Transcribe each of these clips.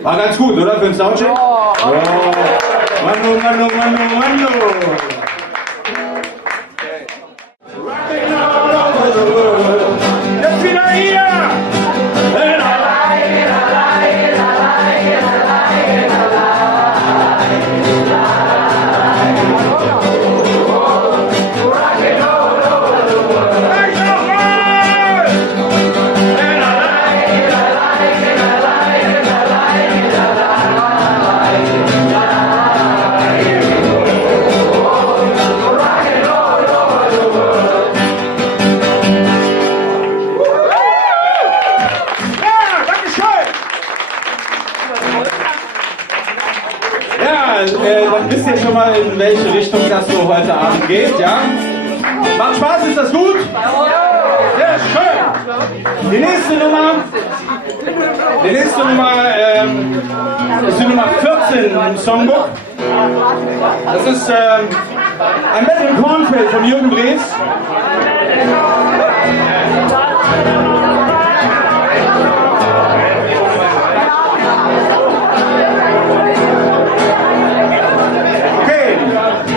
War ganz gut, oder? Für den Soundcheck? Oh. Manu, Manu, Manu, Manu. Jetzt wieder hier! Dann wisst ihr schon mal, in welche Richtung das so heute Abend geht, ja? Macht Spaß, ist das gut? Sehr schön! Die nächste Nummer ist die Nummer 14 im Songbook. Das ist ein Battle in Cornfield von Jürgen Drees.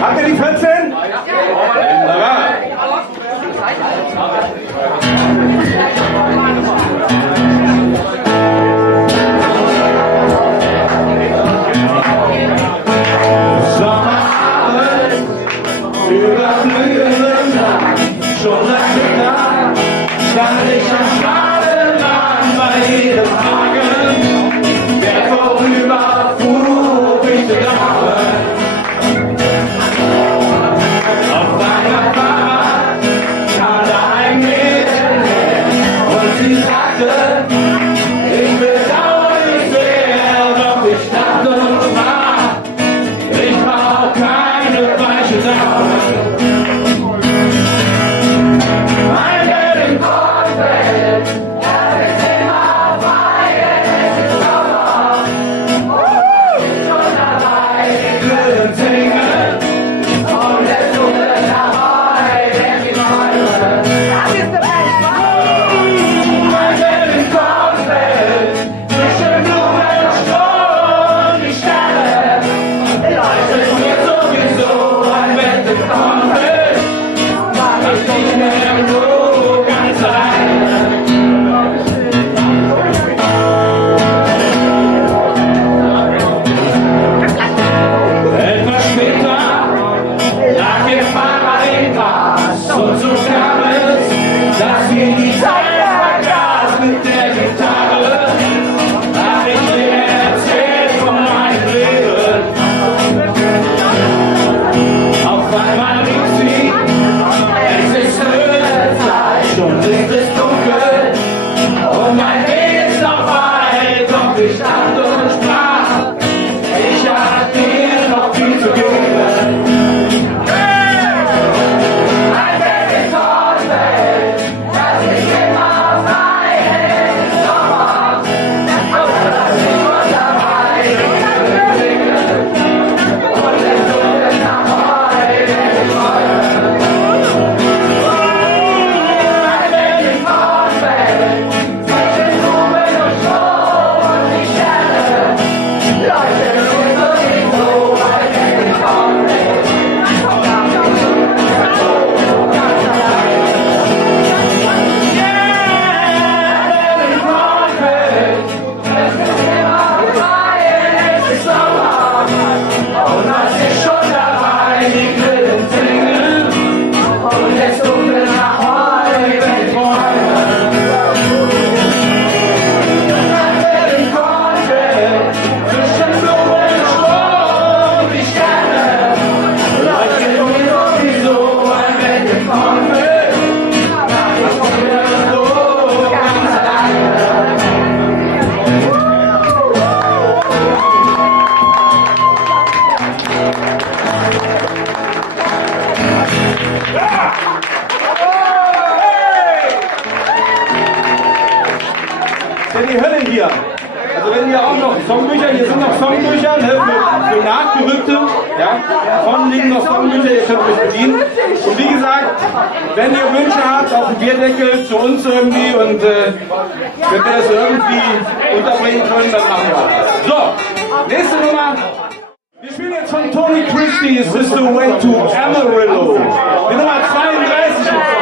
Habt ihr die 14? Wunderbar. Sommerabend, überblühend, schon seit Songbücher, hier sind noch Songbücher, ne, für Nachgerückte. Ja, vorne liegen noch Songbücher, ihr könnt euch bedienen. Und wie gesagt, wenn ihr Wünsche habt auf den Bierdeckel zu uns irgendwie und wenn wir das irgendwie unterbringen können, dann machen wir das. So, nächste Nummer. Wir spielen jetzt von Tony Christie, Is This the Way to Amarillo? Die Nummer 32 im Song.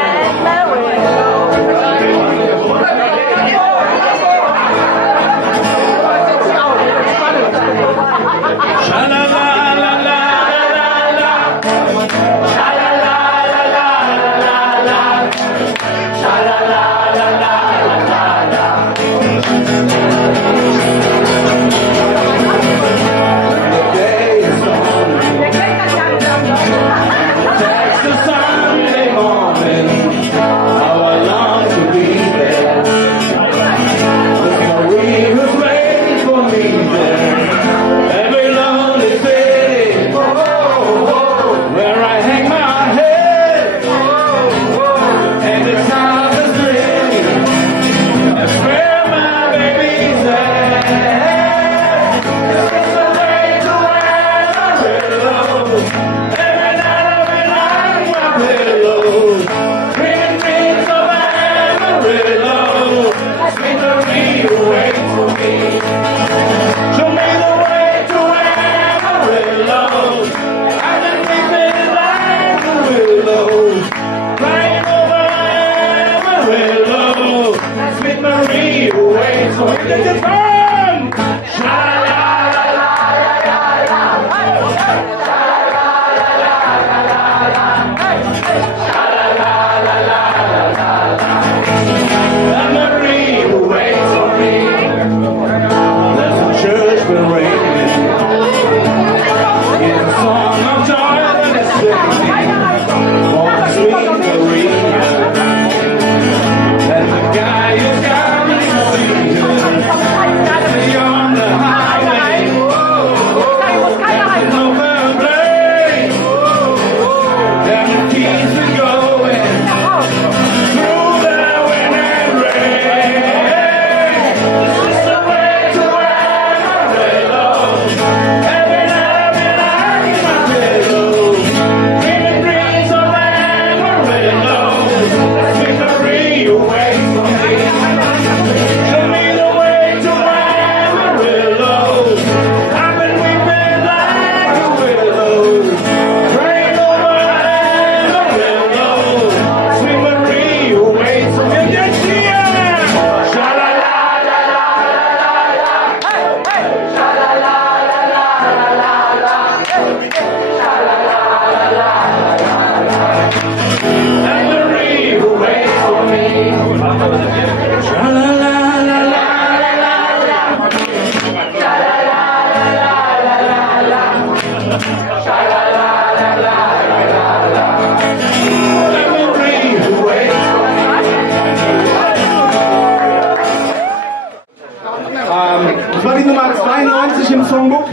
Das war die Nummer 92 im Songbook.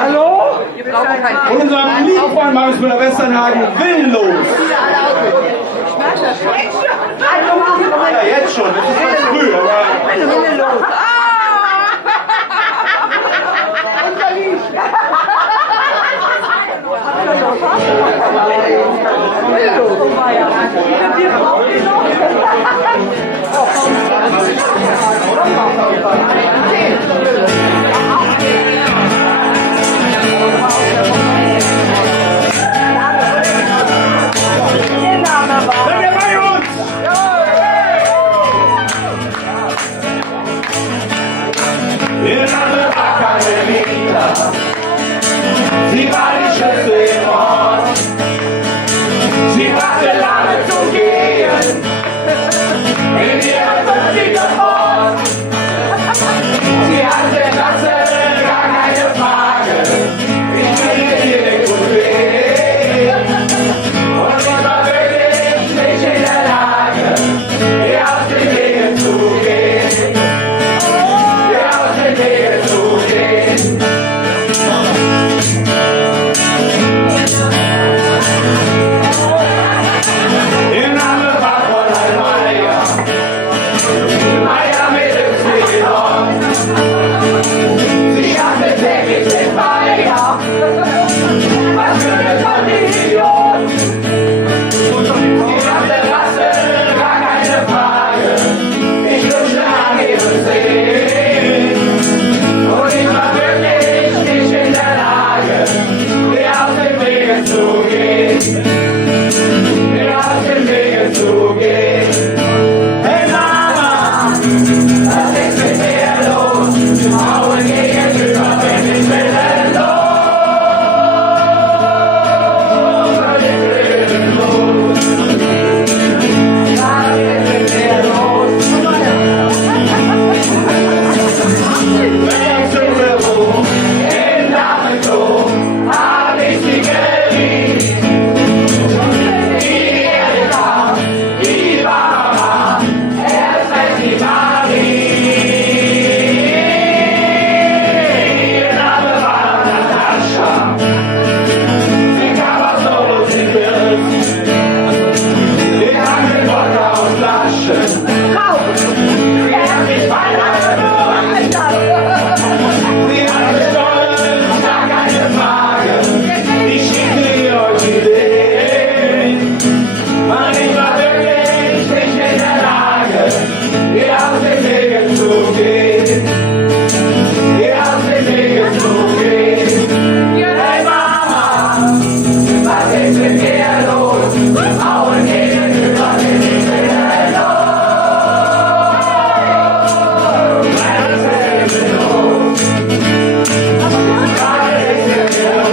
Hallo? Und unser lieben Freund Marius Müller-Westernhagen, Willenlos. Ja, jetzt schon, das ist ganz früh, aber... Willenlos. Seid ihr bei uns? Was für eine Kondition! Die ganze Rasse, gar keine Frage. Ich wünsche an ihren See. Und ich war wirklich nicht in der Lage, mir aus dem Wege zu gehen. Mir aus dem Wege zu gehen. Hey Mama, was ist mit mir los? Frauen gegenüber bin ich willenlos. Was ist mit mir los? Was ist mit mir los? Wenn ich zum Büro in Nachmittag hab ich sie geliebt. Die Erika, die Barbara, erst wenn sie Marie. Ihr Name war Natascha. Sie kam aus Novosibirsk. Sie trank Wodka aus Flaschen. Sie hat mich beinahe besorgt. Sie hatte Stolz, gar keine Frage. Ich schickte ihr Orchideen. Mann, ich war wirklich nicht in der Lage, ihr aus dem Wege zu gehen. Ihr aus dem Wege zu gehen. Hey Mama, was ist mit dir los? Frauen gegenüber bin ich willenlos. Was ist mit mir los? Was ist mit mir los?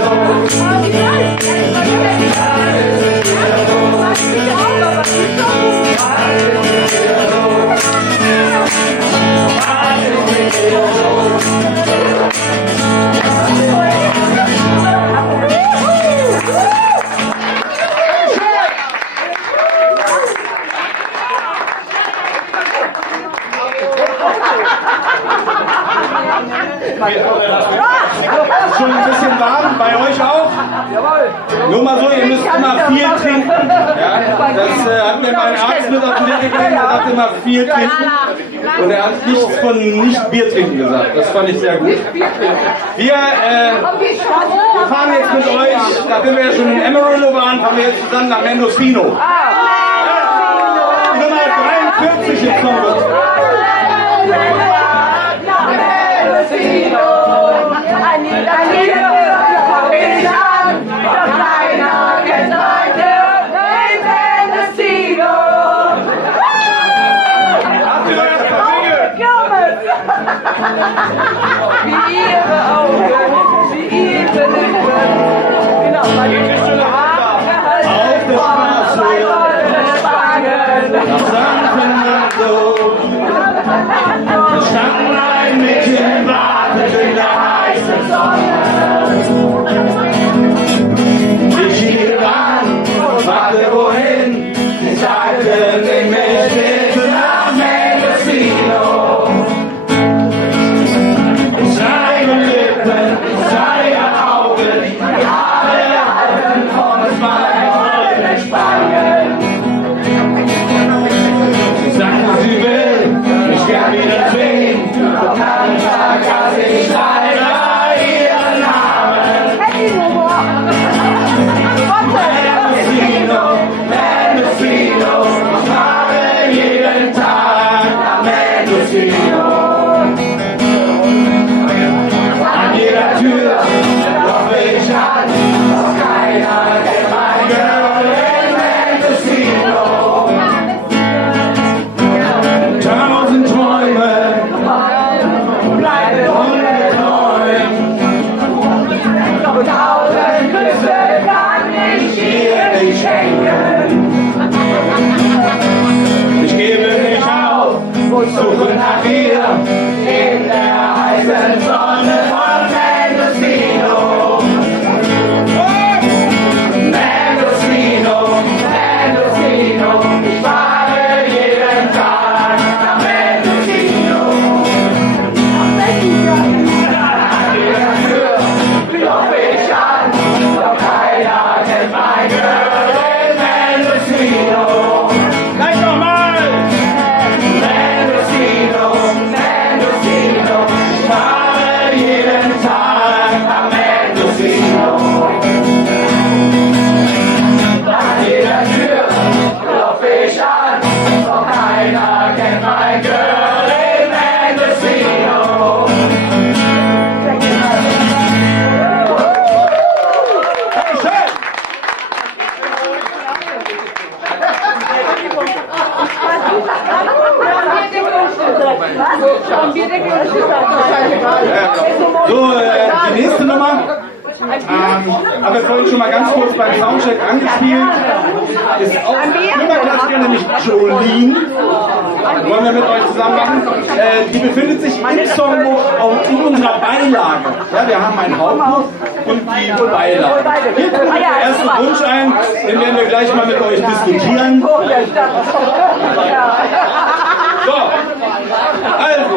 Ist schon ein bisschen warm, bei euch auch? Nur mal so, ihr müsst immer viel trinken. Ja? Das hat mir mein Arzt mit auf den Weg gegeben, er hat immer viel trinken. Und er hat nichts von nicht Bier trinken gesagt. Das fand ich sehr gut. Wir fahren jetzt mit euch, nachdem wir ja schon in Amarillo waren, fahren wir jetzt zusammen nach Mendocino. Die Nummer 43 jetzt kommen wird. Wie ihre Augen, wie ihre Lippen. Genau, weil die Stimme Auf der Straße, nach San Fernando, wir standen Habe es vorhin schon mal ganz kurz beim Soundcheck angespielt. Ist auch Künstlerin, nämlich Jolene. Wollen wir mit euch zusammen machen. Die befindet sich im Songbuch und in unserer Beilage. Ja, wir haben ein Hauptbuch und die Beilage. Hier kommt der erste Wunsch ein, den werden wir gleich mal mit euch diskutieren. So, also.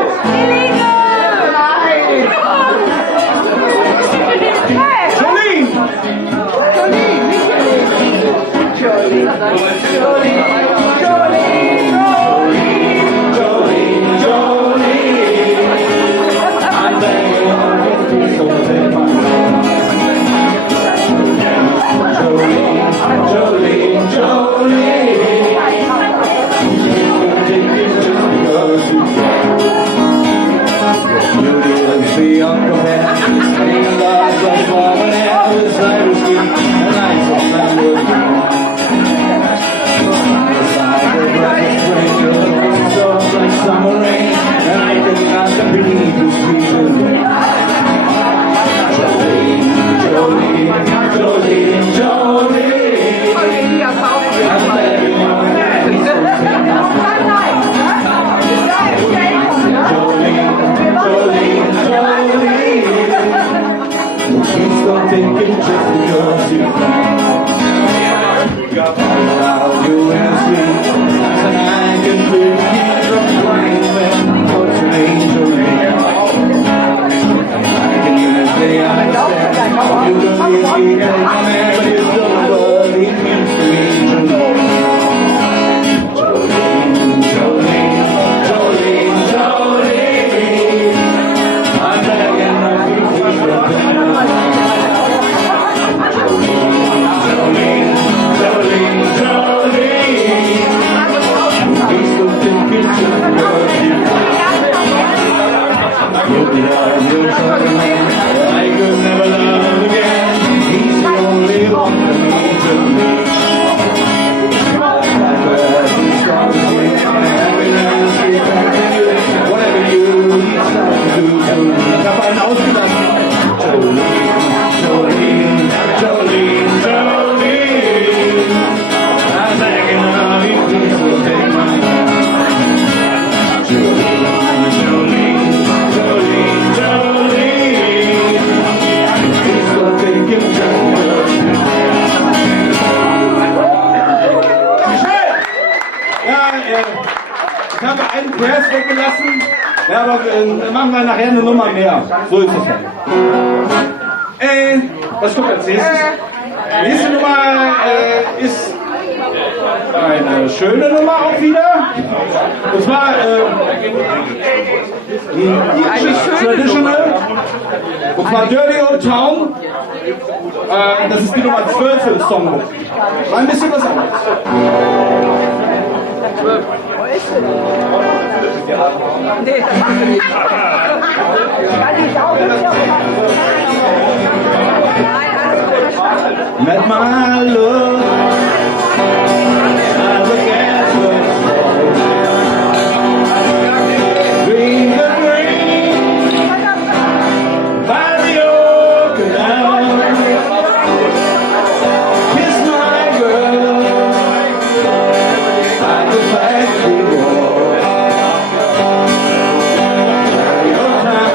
Ich habe einen Vers weggelassen, ja, aber machen wir nachher eine Nummer mehr. So ist es halt. Was kommt als nächstes? Die nächste Nummer ist eine schöne Nummer auch wieder. Und zwar Traditional. Und zwar Dirty Old Town. Das ist die Nummer 12 im Songbuch. War ein bisschen was anderes. Nee, das machst du nicht. Met my love, I look at your soul. Green the green, by the old canal. Kiss my girl, I go back to war. Your town.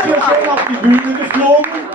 ist hier schön auf die Bühne geflogen.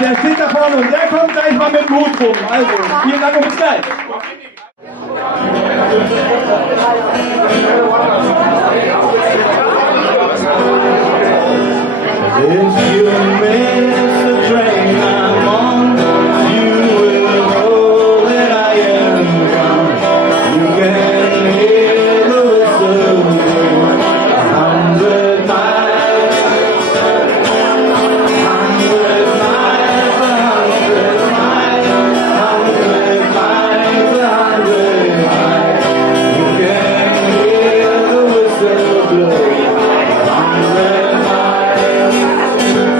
Der steht da vorne und der kommt gleich mal mit dem Hut rum. Also, vielen Dank und bis gleich. If you miss the train I'm on, you will know that I am gone. You can hear the whistle blow 100 miles, 100 miles, 100 miles, 100 miles, 100 miles. You can hear the whistle blow 100 miles.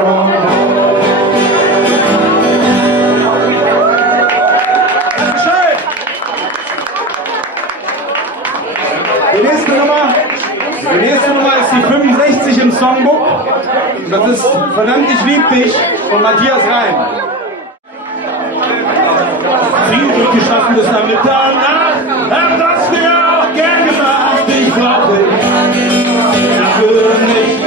from home. Schön. Die nächste Nummer ist die 65 im Songbook. Das ist Verdammt, ich lieb dich von Matthias Reim. Viel Glück geschaffen bis am Mitternacht. Hab das mir auch gern gesagt. Ich glaube dafür nicht.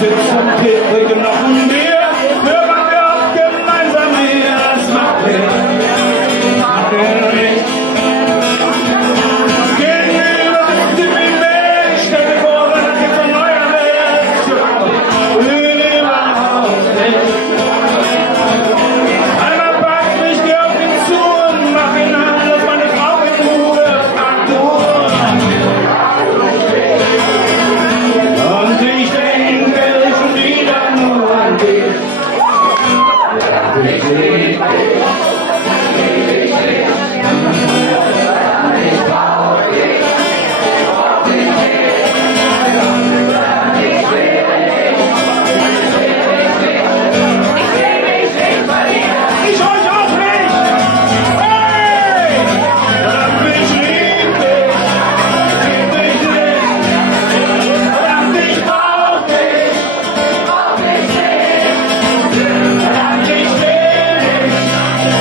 Sitz und trinke noch ein Bier. Hören wir auch gemeinsam hier. Das macht mir nicht. Gegenüber sitzt die Mensch. Stell dir vor, das ist jetzt ein neuer Mensch. Überhaupt nicht. Einmal packt mich, geh auf ihn zu und mach ihn an, lass meine Frau in Ruhe. Ach du. Und ich denke schon wieder nur an dich. Ich euch auch nicht! Hey! Verdammt, ich lieb dich! Lieb dich nicht! Verdammt, ich brauch dich! Verdammt, ich will dich!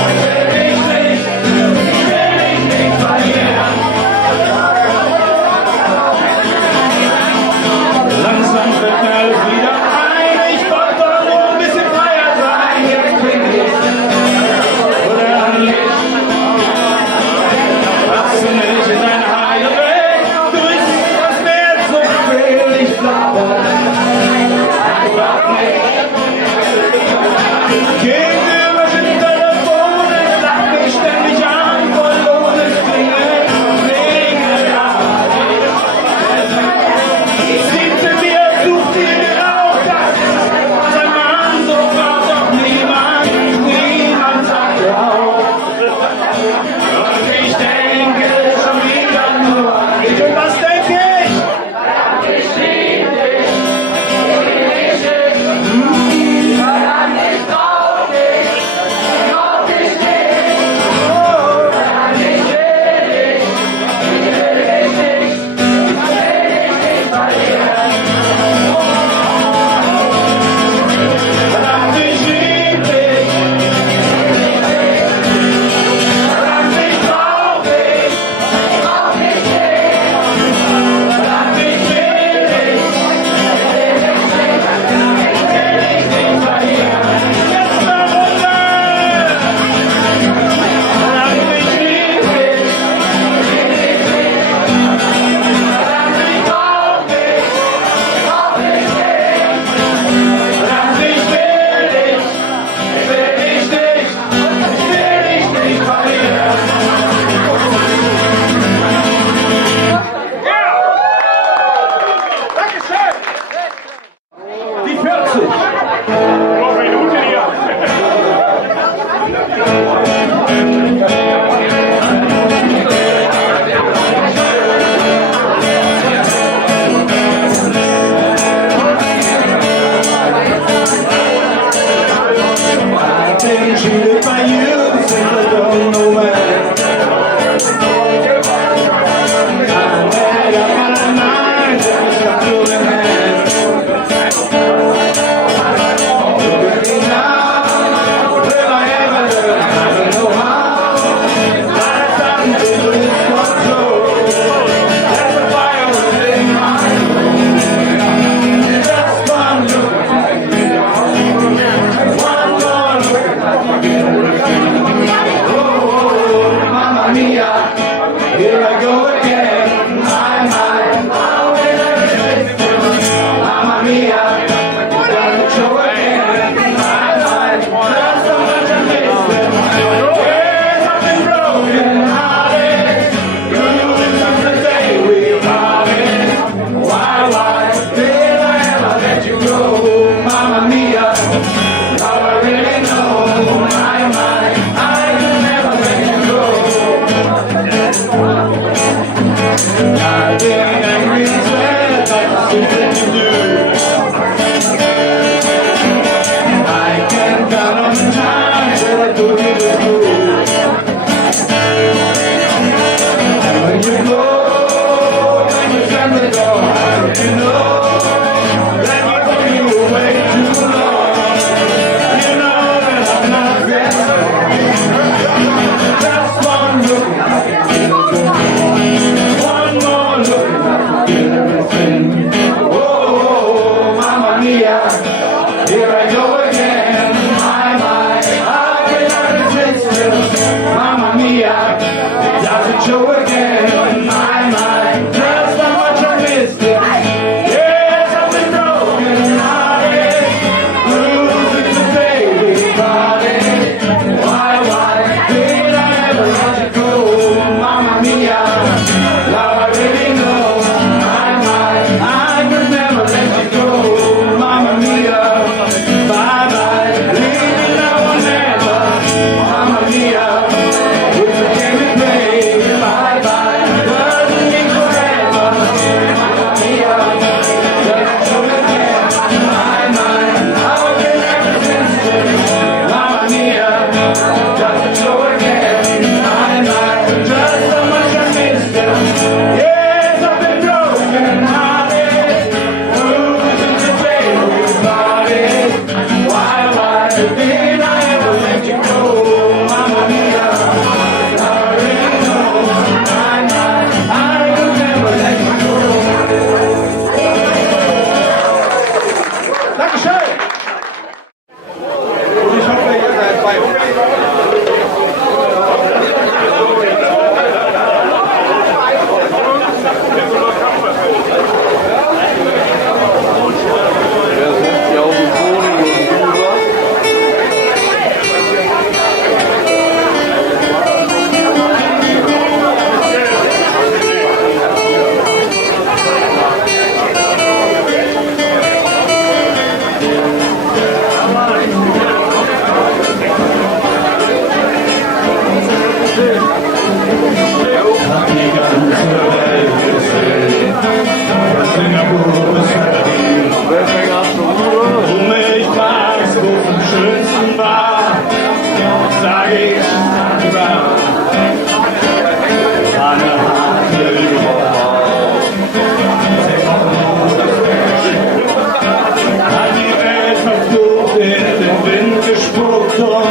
Sturm,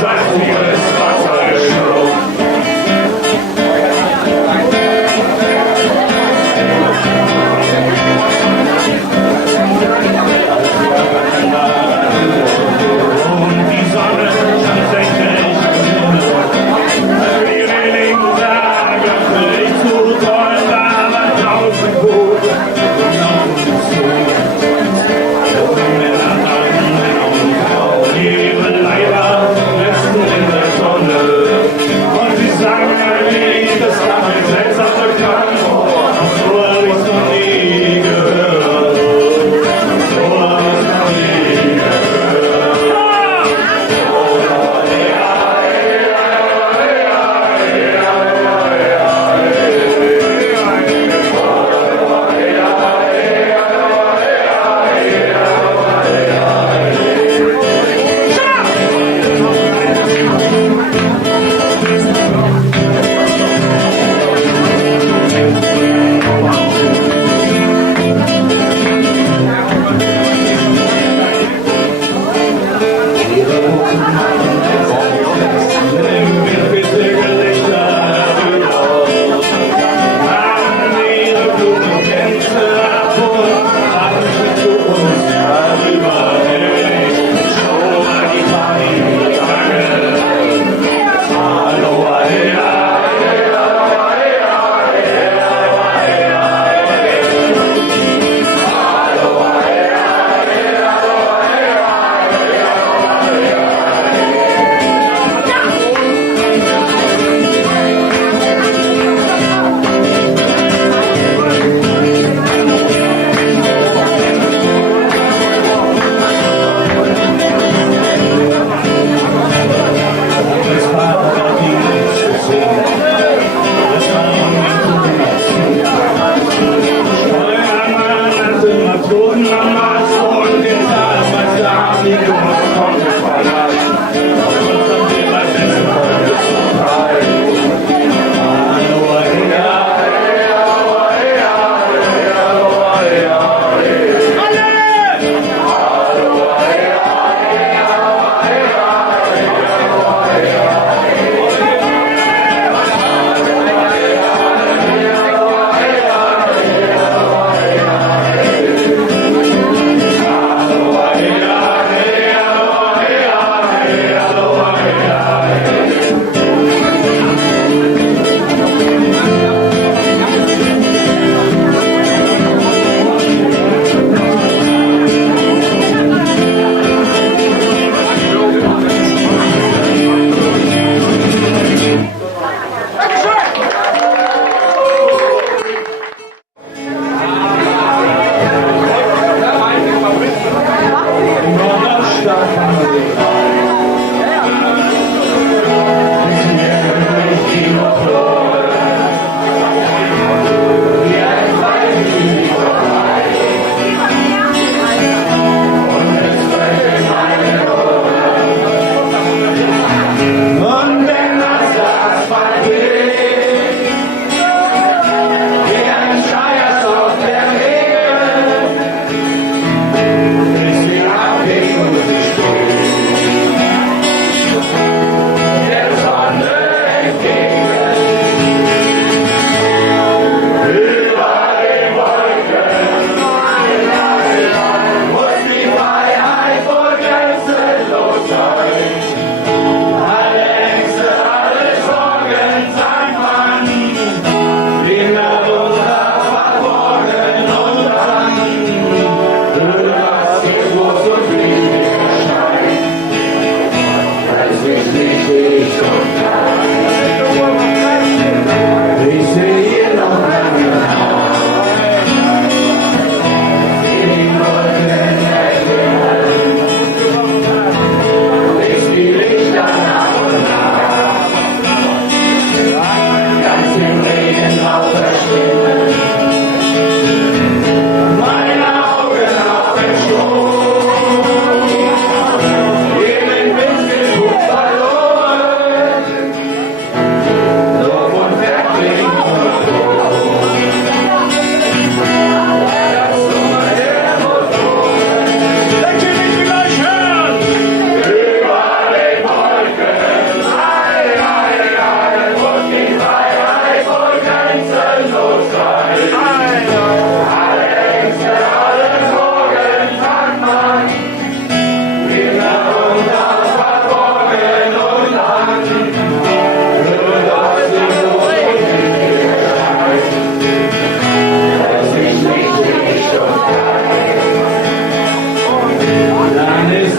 salziges Wasser geschluckt. Und die Sonne stand senkrecht am Himmel. Die Reling sagen, nicht zu toll, aber draußen gut. Ihre Leiber letzten in der Sonne und sie sangen ein Lied, das war mir seltsam bekannt, so hab ich's noch nie gehört, so hab ich's noch nie gehört.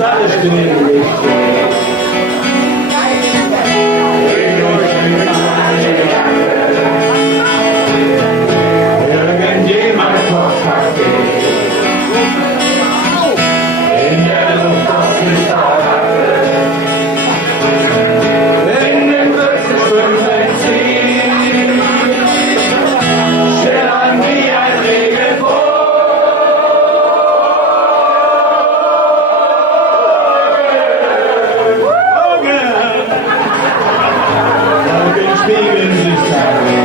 alle stehen. Irgendjemand kocht Kaffee. In der Luft auf Kristallhafe. In den Büchsen schwimmt Benzin. Schillern wie ein Regenbogen. Augen spiegeln sich darin.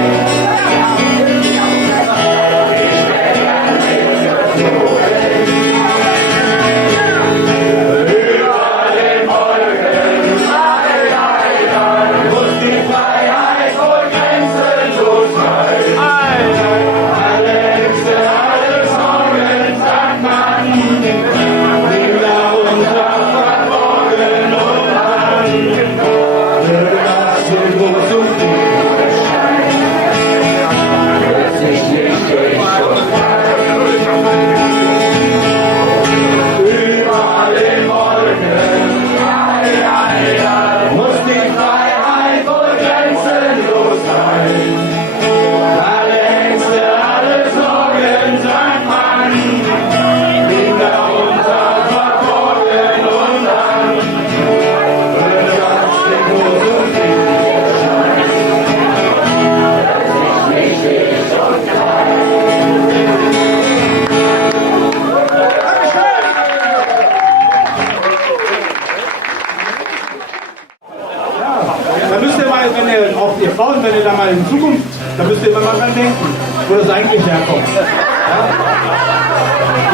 Da müsst ihr mal, wenn ihr, auch ihr Frauen, wenn ihr da mal in Zukunft, da müsst ihr immer mal dran denken, wo das eigentlich herkommt. Ja?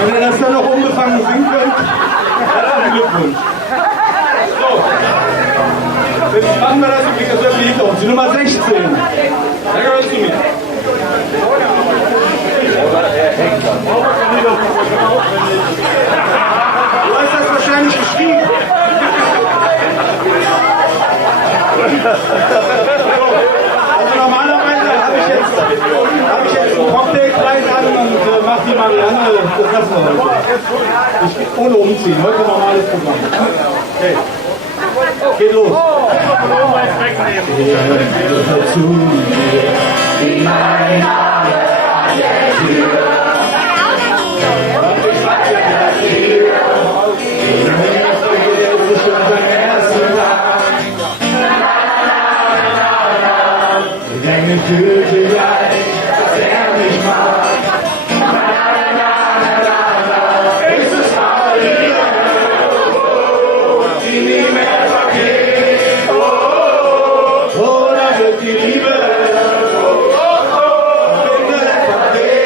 Wenn ihr das dann noch unbefangen singen könnt, herzlichen Glückwunsch. So, jetzt machen wir das, ich kriege das ja beliebt auf die Nummer 16. Da gehörst du mit. Du hast das wahrscheinlich geschrieben. Also normalerweise habe ich jetzt einen Cocktailkleid an und mache die Marianne, das lassen wir heute. Ohne umziehen, heute normales Programm. Okay. Geht los. Zu mir, wie mein Name an der Tür. Und ich warte gleich hier. Das ist schon dein erster Tag. Ich denke, ich fühlte gleich, dass mich mag. Ist es alle Liebe, die nie mehr vergeht? Oder wird die Liebe vergeht?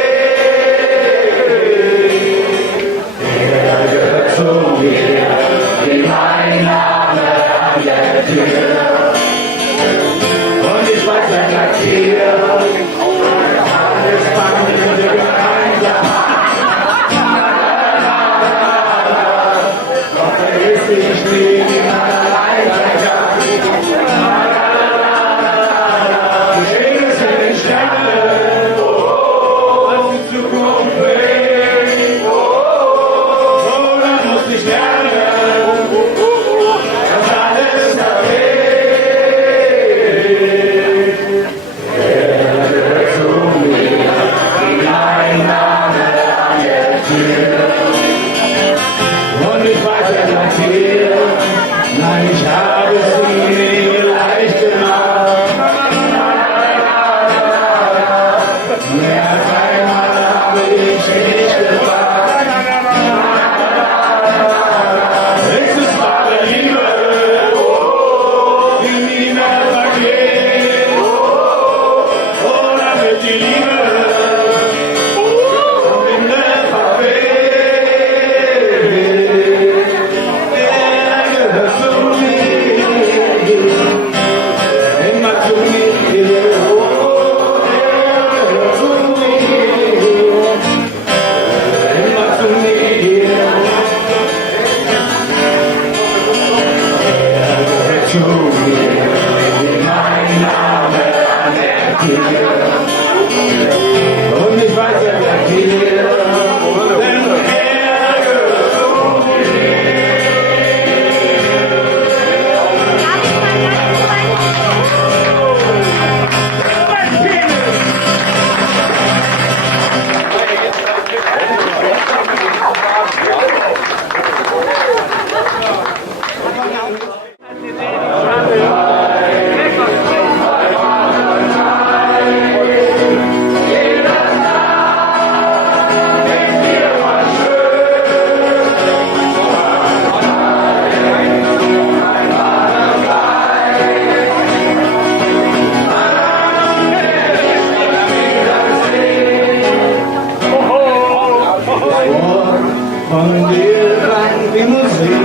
von dir klang wie Musik.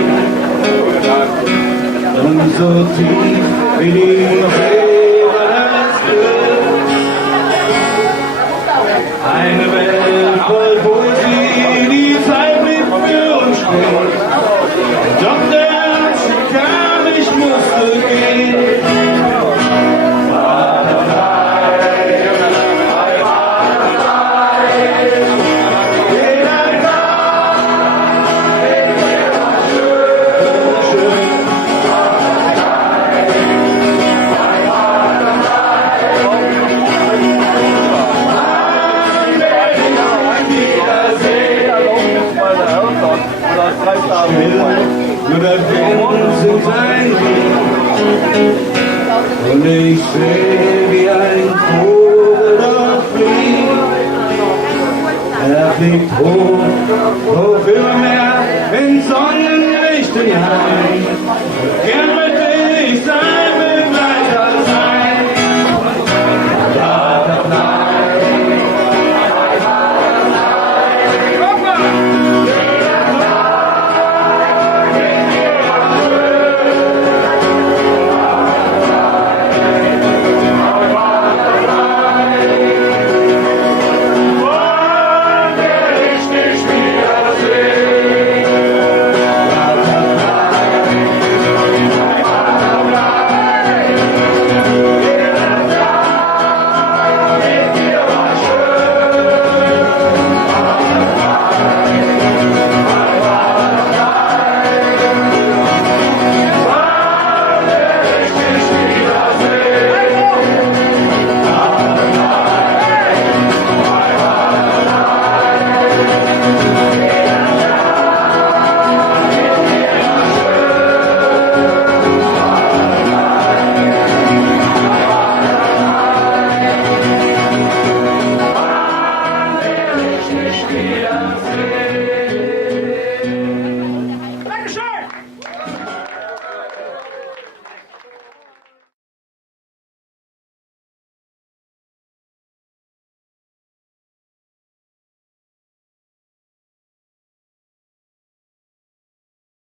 Und so tief wie die Feder das Glück. Eine Welt voll Poesie, die Zeit mit für uns steht. Doch der Abschied kam, ich musste gehen. Nur der Wind singt ein Lied und ich sehe wie ein Vogel dort fliegt. Er fliegt hoch, hoch über Meer, in Sonnenlicht hinein.